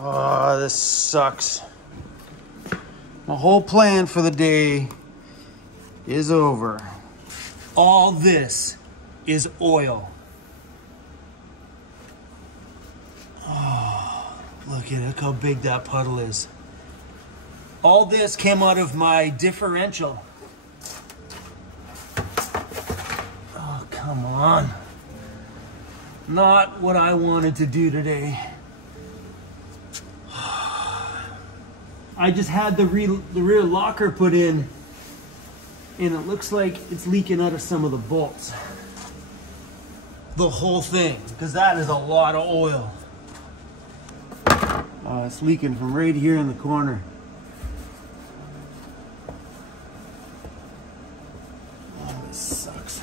Oh, this sucks. My whole plan for the day is over. All this is oil. Oh, look how big that puddle is. All this came out of my differential. Oh, come on. Not what I wanted to do today. I just had the rear locker put in, and it looks like it's leaking out of some of the bolts. The whole thing, because that is a lot of oil. It's leaking from right here in the corner. Oh, this sucks.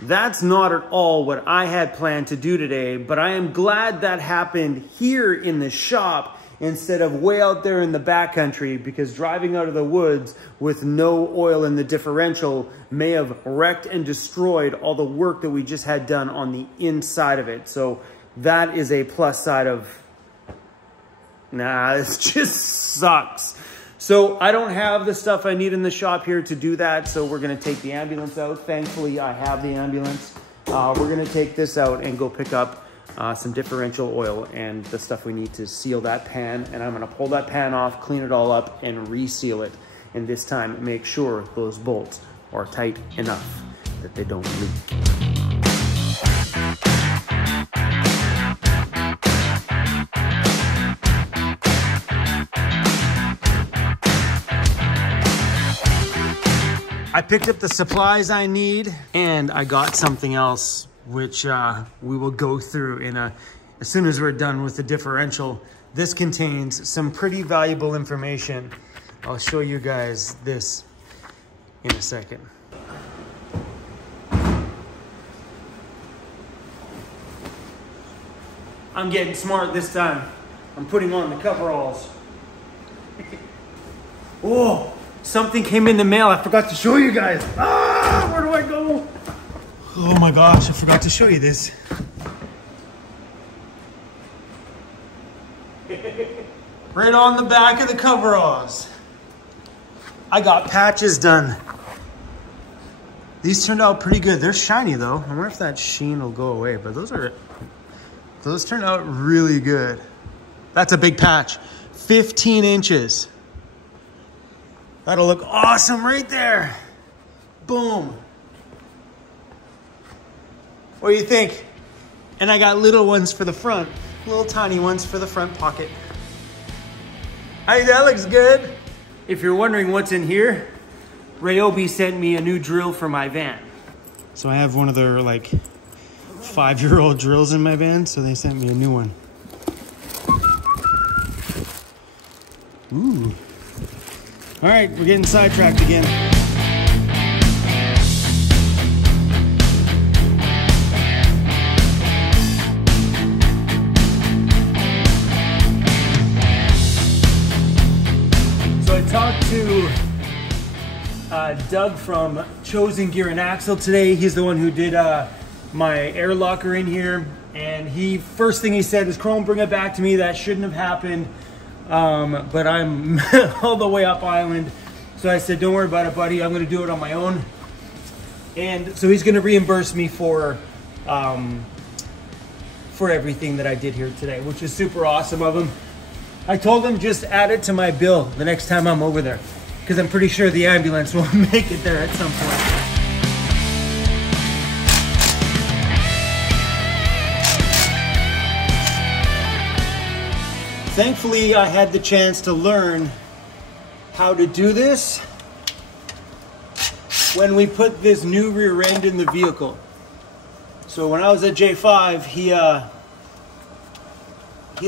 That's not at all what I had planned to do today, but I am glad that happened here in the shop instead of way out there in the backcountry, because driving out of the woods with no oil in the differential may have wrecked and destroyed all the work that we just had done on the inside of it. So that is a plus side of, nah, this just sucks. So I don't have the stuff I need in the shop here to do that, so we're gonna take the ambulance out. Thankfully, I have the ambulance. We're gonna take this out and go pick up some differential oil and the stuff we need to seal that pan, and I'm gonna pull that pan off, clean it all up, and reseal it. And this time, make sure those bolts are tight enough that they don't leak. I picked up the supplies I need, and I got something else which we will go through as soon as we're done with the differential. This contains some pretty valuable information. I'll show you guys this in a second. I'm getting smart this time. I'm putting on the coveralls. Oh, something came in the mail. I forgot to show you guys. Ah, where do I go? Oh my gosh, I forgot to show you this. Right on the back of the coveralls. I got patches done. These turned out pretty good. They're shiny though. I wonder if that sheen will go away, but those turned out really good. That's a big patch. 15 inches. That'll look awesome right there. Boom. What do you think? And I got little ones for the front. Little tiny ones for the front pocket. Hey, that looks good. If you're wondering what's in here, Ryobi sent me a new drill for my van. So I have one of their like 5-year-old drills in my van, so they sent me a new one. Ooh. All right, we're getting sidetracked again. So I talked to Doug from Chosen Gear and Axle today. He's the one who did my air locker in here. And first thing he said is, Chrome, bring it back to me. That shouldn't have happened. But I'm all the way up island. So I said, don't worry about it, buddy. I'm going to do it on my own. And so he's going to reimburse me for everything that I did here today, which is super awesome of him. I told him just add it to my bill the next time I'm over there, because I'm pretty sure the ambulance will make it there at some point. Thankfully, I had the chance to learn how to do this when we put this new rear end in the vehicle. So when I was at J5, he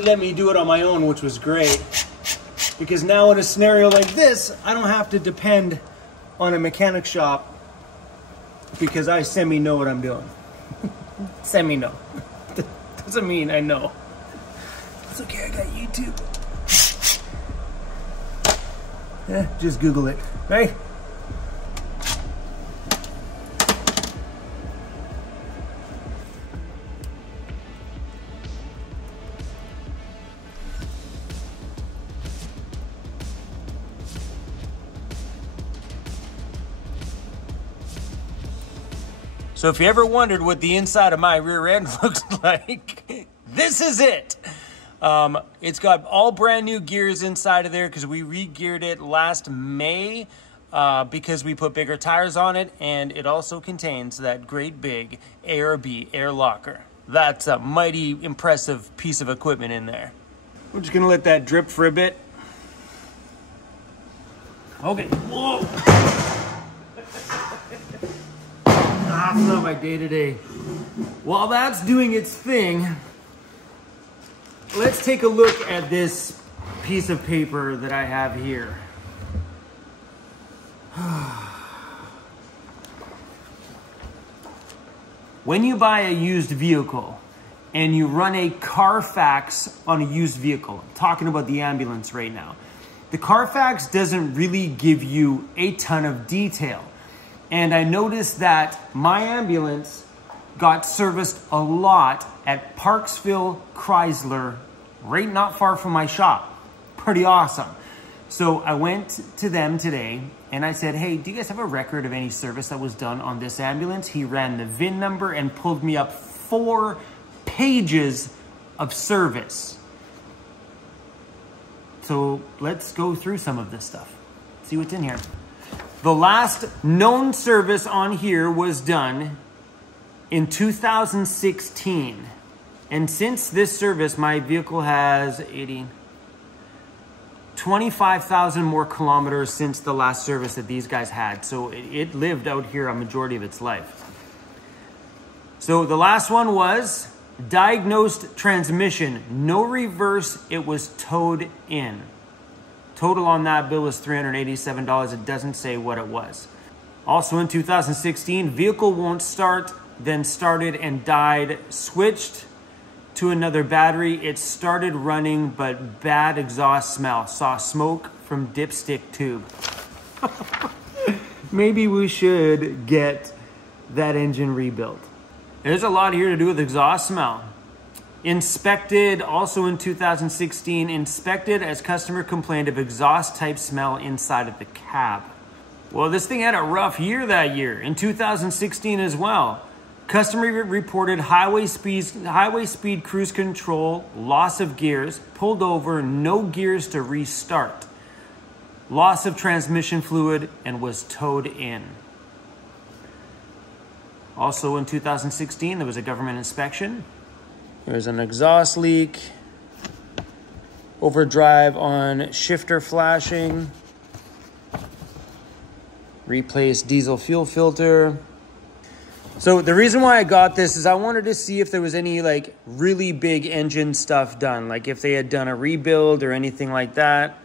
let me do it on my own, which was great. Because now in a scenario like this, I don't have to depend on a mechanic shop, because I semi-know what I'm doing. Semi-know. Doesn't mean I know. It's okay, I got YouTube. Yeah, just Google it, right? So if you ever wondered what the inside of my rear end looks like, this is it. It's got all brand new gears inside of there because we re-geared it last May because we put bigger tires on it, and it also contains that great big ARB air locker. That's a mighty impressive piece of equipment in there. We're just gonna let that drip for a bit. Okay, whoa. That's not my day-to-day. While that's doing its thing, let's take a look at this piece of paper that I have here. When you buy a used vehicle and you run a Carfax on a used vehicle, I'm talking about the ambulance right now, the Carfax doesn't really give you a ton of detail. And I noticed that my ambulance got serviced a lot at Parksville Chrysler, right not far from my shop. Pretty awesome. So I went to them today and I said, hey, do you guys have a record of any service that was done on this ambulance? He ran the VIN number and pulled me up 4 pages of service. So let's go through some of this stuff, see what's in here. The last known service on here was done in 2016. And since this service, my vehicle has 25,000 more kilometers since the last service that these guys had. So it lived out here a majority of its life. So the last one was diagnosed transmission, no reverse, it was towed in. Total on that bill was $387. It doesn't say what it was. Also in 2016, vehicle won't start, then started and died, switched to another battery. It started running, but bad exhaust smell. Saw smoke from dipstick tube. Maybe we should get that engine rebuilt. There's a lot here to do with exhaust smell. Inspected, also in 2016, inspected as customer complained of exhaust type smell inside of the cab. Well, this thing had a rough year that year, in 2016 as well. Customer reported highway speed cruise control, loss of gears, pulled over, no gears to restart, loss of transmission fluid, and was towed in. Also in 2016, there was a government inspection. There's an exhaust leak, overdrive on shifter flashing, replace diesel fuel filter. So the reason why I got this is I wanted to see if there was any like really big engine stuff done, like if they had done a rebuild or anything like that.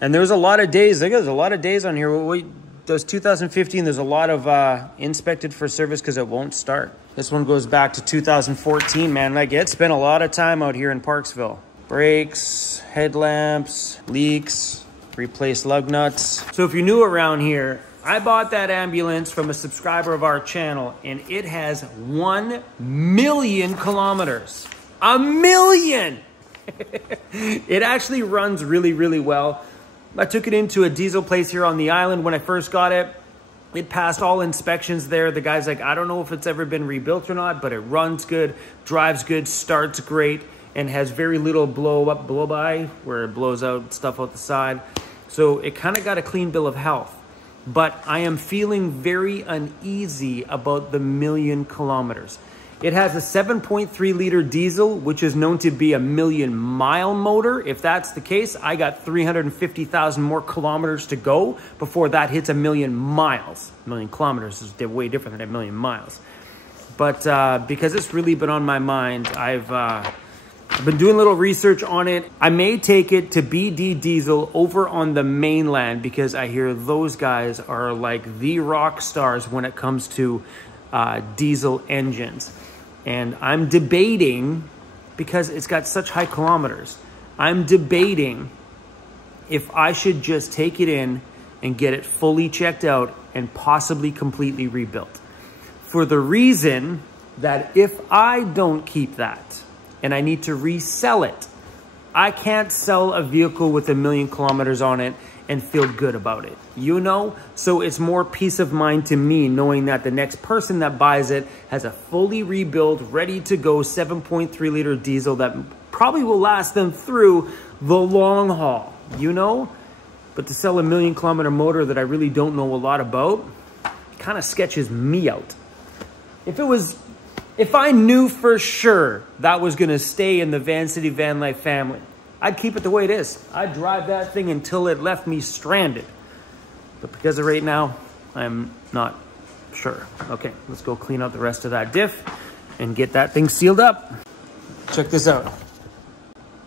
And there was a lot of days, there's a lot of days on here. Those 2015, there's a lot of inspected for service because it won't start. This one goes back to 2014, man. Like, it spent a lot of time out here in Parksville. Brakes, headlamps, leaks, replace lug nuts. So if you're new around here, I bought that ambulance from a subscriber of our channel, and it has 1 million kilometers. 1 million! It actually runs really, really well. I took it into a diesel place here on the island when I first got it. It passed all inspections there. The guy's like, I don't know if it's ever been rebuilt or not, but it runs good, drives good, starts great, and has very little blow by, where it blows out stuff out the side. So it kind of got a clean bill of health. But I am feeling very uneasy about the 1 million kilometers. It has a 7.3 liter diesel, which is known to be a 1 million mile motor. If that's the case, I got 350,000 more kilometers to go before that hits 1 million miles. 1 million kilometers is way different than 1 million miles. But because it's really been on my mind, I've been doing a little research on it. I may take it to BD Diesel over on the mainland because I hear those guys are like the rock stars when it comes to diesel engines. And I'm debating, because it's got such high kilometers, I'm debating if I should just take it in and get it fully checked out and possibly completely rebuilt. For the reason that if I don't keep that and I need to resell it, I can't sell a vehicle with 1 million kilometers on it and feel good about it, you know? So it's more peace of mind to me knowing that the next person that buys it has a fully rebuilt, ready to go 7.3 liter diesel that probably will last them through the long haul, you know? But to sell a 1 million kilometer motor that I really don't know a lot about, kind of sketches me out. If I knew for sure that was gonna stay in the Vancity Vanlife family, I'd keep it the way it is. I'd drive that thing until it left me stranded. But because of right now, I'm not sure. Okay, let's go clean out the rest of that diff and get that thing sealed up. Check this out.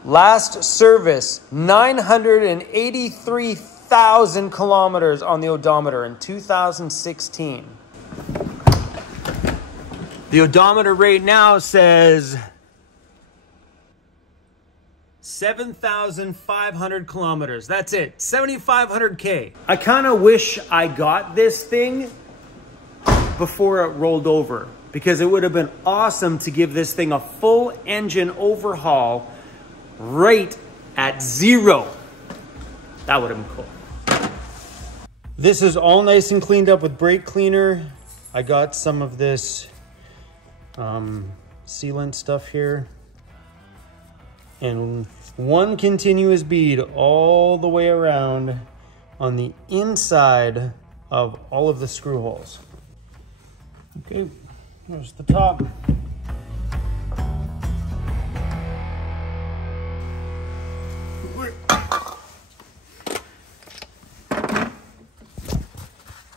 Last service, 983,000 kilometers on the odometer in 2016. The odometer right now says 7,500 kilometers. That's it, 7,500 K. I kind of wish I got this thing before it rolled over, because it would have been awesome to give this thing a full engine overhaul right at 0. That would have been cool. This is all nice and cleaned up with brake cleaner. I got some of this sealant stuff here, and one continuous bead all the way around on the inside of all of the screw holes. Okay, there's the top.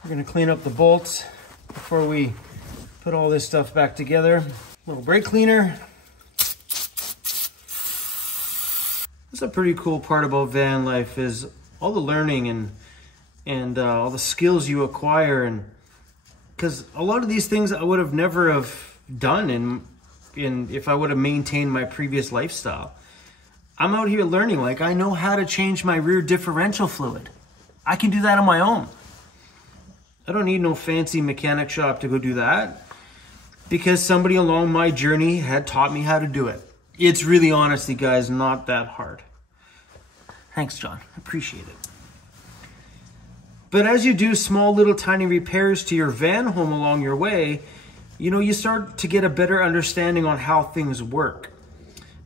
We're gonna clean up the bolts before we put all this stuff back together. Little brake cleaner. That's a pretty cool part about van life, is all the learning and all the skills you acquire, and because a lot of these things I would have never have done in if I would have maintained my previous lifestyle. I'm out here learning, like I know how to change my rear differential fluid. I can do that on my own. I don't need no fancy mechanic shop to go do that, because somebody along my journey had taught me how to do it. It's really, honestly, guys, not that hard. Thanks, John. Appreciate it. But as you do small little tiny repairs to your van home along your way, you know, you start to get a better understanding on how things work.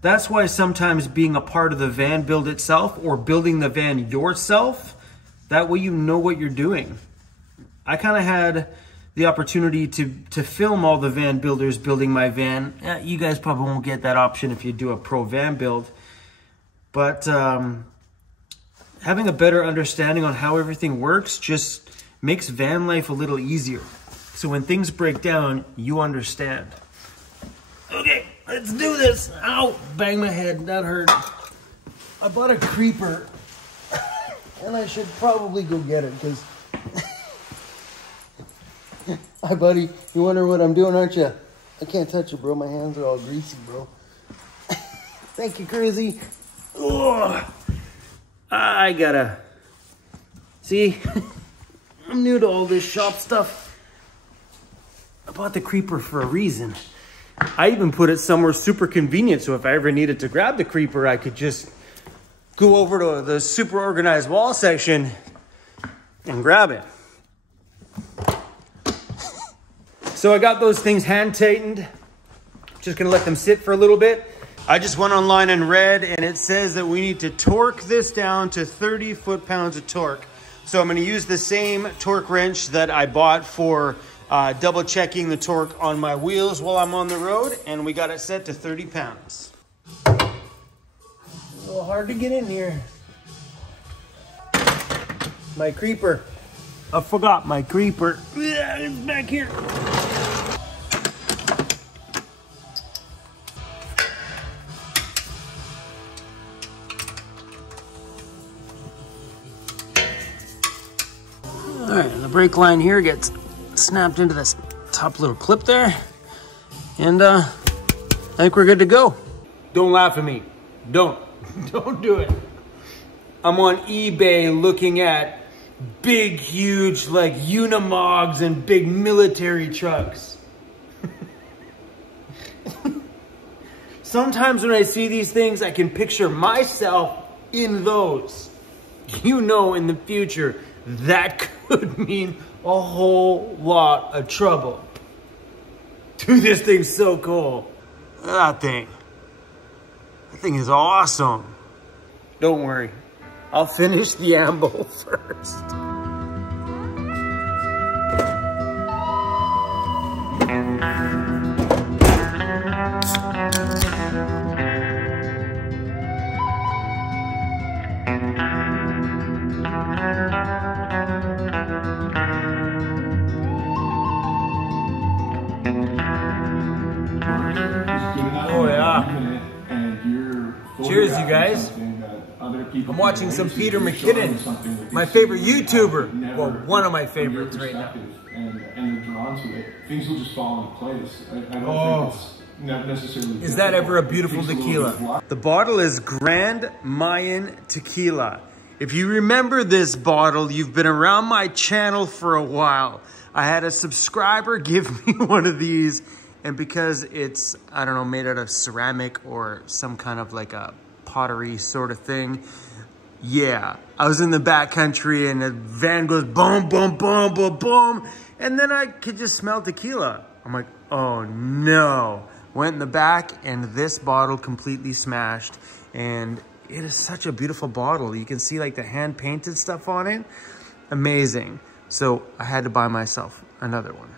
That's why sometimes being a part of the van build itself, or building the van yourself, that way you know what you're doing. I kind of had the opportunity to film all the van builders building my van. You guys probably won't get that option if you do a pro van build. But having a better understanding on how everything works just makes van life a little easier. So when things break down, you understand. Okay, let's do this. Ow, bang my head, that hurt. I bought a creeper, and I should probably go get it, because... Hi, buddy. You wonder what I'm doing, aren't you? I can't touch it, bro. My hands are all greasy, bro. Thank you, CRUZ. Oh, I gotta... See? I'm new to all this shop stuff. I bought the creeper for a reason. I even put it somewhere super convenient, so if I ever needed to grab the creeper, I could just go over to the super organized wall section and grab it. So I got those things hand tightened. Just gonna let them sit for a little bit. I just went online and read, and it says that we need to torque this down to 30 foot-pounds of torque. So I'm gonna use the same torque wrench that I bought for double checking the torque on my wheels while I'm on the road, and we got it set to 30 pounds. A little hard to get in here. My creeper. I forgot my creeper. It's back here. All right, the brake line here gets snapped into this top little clip there. And I think we're good to go. Don't laugh at me. Don't do it. I'm on eBay looking at big, huge, like Unimogs and big military trucks. Sometimes when I see these things, I can picture myself in those. you know in the future that could mean a whole lot of trouble. Dude, this thing's so cool. That thing is awesome. Don't worry, I'll finish the Ambo first. Oh yeah. Cheers, you guys. I'm watching some Peter McKinnon, my favorite YouTuber. Well, one of my favorites right now. And they're drawn to it. Things will just fall into place. I don't think it's not necessarily. Is that ever a beautiful tequila? The bottle is Grand Mayan Tequila. If you remember this bottle, you've been around my channel for a while. I had a subscriber give me one of these, and because it's, I don't know, made out of ceramic or some kind of like a pottery sort of thing. Yeah, I was in the backcountry and the van goes boom, boom, boom, boom, boom. And then I could just smell tequila. I'm like, oh no. Went in the back and this bottle completely smashed. And it is such a beautiful bottle. You can see like the hand painted stuff on it. Amazing. So I had to buy myself another one.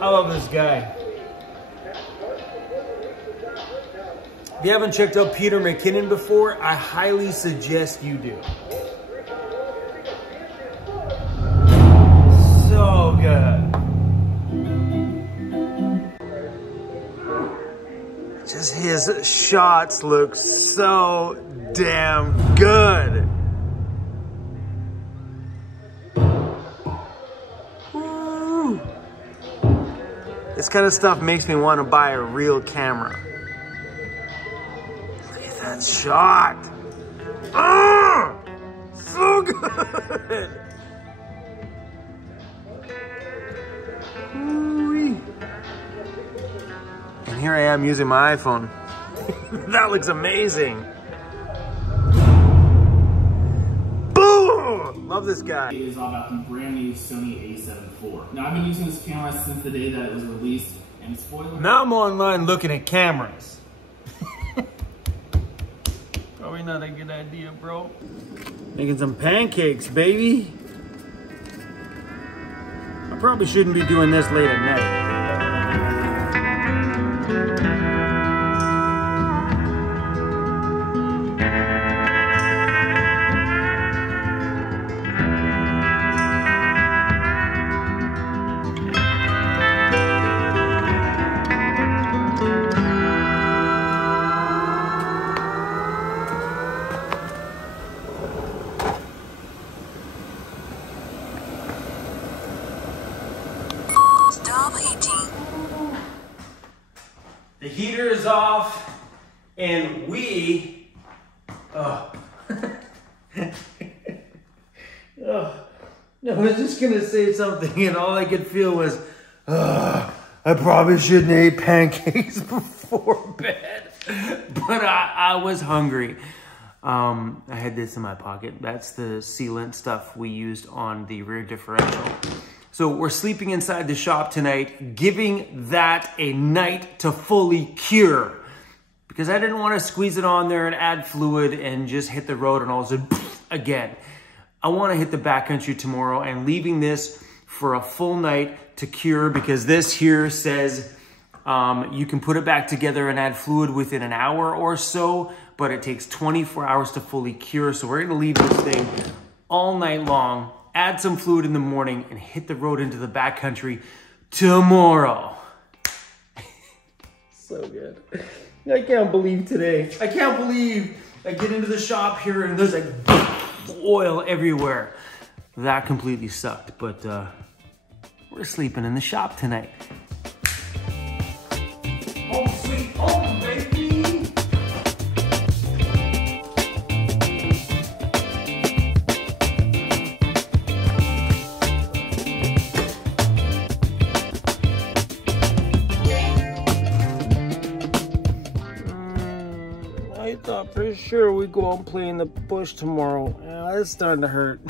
I love this guy. If you haven't checked out Peter McKinnon before, I highly suggest you do. So good. Just his shots look so damn good. Woo. This kind of stuff makes me want to buy a real camera. That shot. Oh, so good. Ooh-wee. And here I am using my iPhone. That looks amazing. Boom! Love this guy. It is all about the brand new Sony a7 IV. Now I've been using this camera since the day that it was released, and spoiler. Now I'm online looking at cameras. Probably not a good idea, bro. Making some pancakes, baby. I probably shouldn't be doing this late at night. The heater is off, and we, I was just gonna say something, and all I could feel was, I probably shouldn't eat pancakes before bed, but I was hungry. I had this in my pocket. That's the sealant stuff we used on the rear differential. So we're sleeping inside the shop tonight, giving that a night to fully cure. Because I didn't want to squeeze it on there and add fluid and just hit the road and all of a sudden, again. I want to hit the backcountry tomorrow and leaving this for a full night to cure, because this here says you can put it back together and add fluid within an hour or so, but it takes 24 hours to fully cure. So we're going to leave this thing all night long, add some fluid in the morning, and hit the road into the backcountry tomorrow. So good. I can't believe today. I can't believe I get into the shop here and there's like oil everywhere. That completely sucked, but we're sleeping in the shop tonight. Home sweet home, baby. I thought for sure we'd go out and play in the bush tomorrow. It's starting to hurt.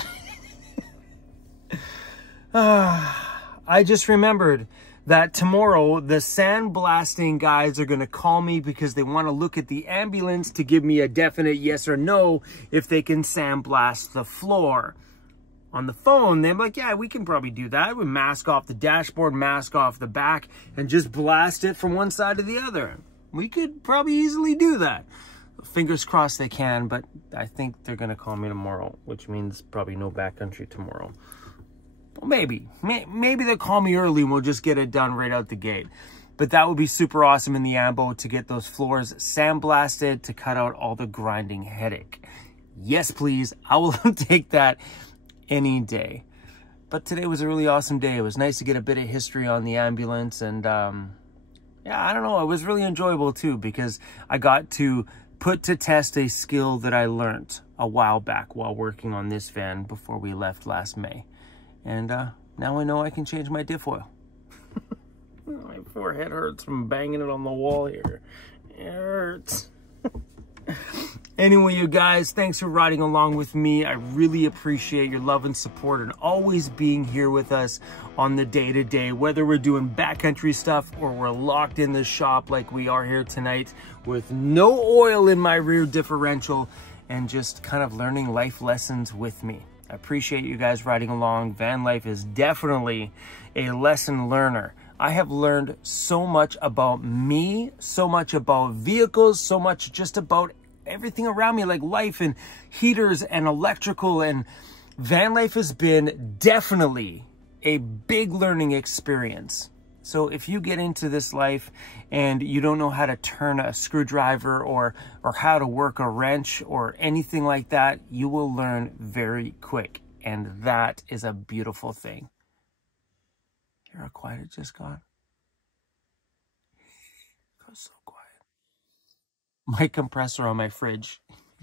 I just remembered that tomorrow the sandblasting guys are going to call me because they want to look at the ambulance to give me a definite yes or no if they can sandblast the floor. On the phone, they're like, yeah, we can probably do that. We mask off the dashboard, mask off the back, and just blast it from one side to the other. We could probably easily do that. Fingers crossed they can, but I think they're going to call me tomorrow, which means probably no backcountry tomorrow. Well, maybe they'll call me early and we'll just get it done right out the gate. But that would be super awesome in the Ambo to get those floors sandblasted to cut out all the grinding headache. Yes, please. I will take that any day. But today was a really awesome day. It was nice to get a bit of history on the ambulance, and yeah, I don't know, it was really enjoyable too, because I got to put to test a skill that I learned a while back while working on this van before we left last May. And now I know I can change my diff oil. My forehead hurts from banging it on the wall here. It hurts. Anyway, you guys, thanks for riding along with me. I really appreciate your love and support and always being here with us on the day-to-day, whether we're doing backcountry stuff or we're locked in the shop like we are here tonight with no oil in my rear differential and just kind of learning life lessons with me. I appreciate you guys riding along. Van life is definitely a lesson learner. I have learned so much about me, so much about vehicles, so much just about everything around me, like life and heaters and electrical, and van life has been definitely a big learning experience. So if you get into this life and you don't know how to turn a screwdriver or how to work a wrench or anything like that, you will learn very quick, and that is a beautiful thing. Hear how quiet it just got? It goes so quiet. My compressor on my fridge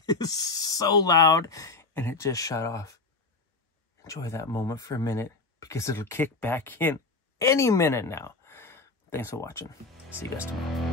is so loud and it just shut off. Enjoy that moment for a minute because it'll kick back in any minute now. Thanks for watching. See you guys tomorrow.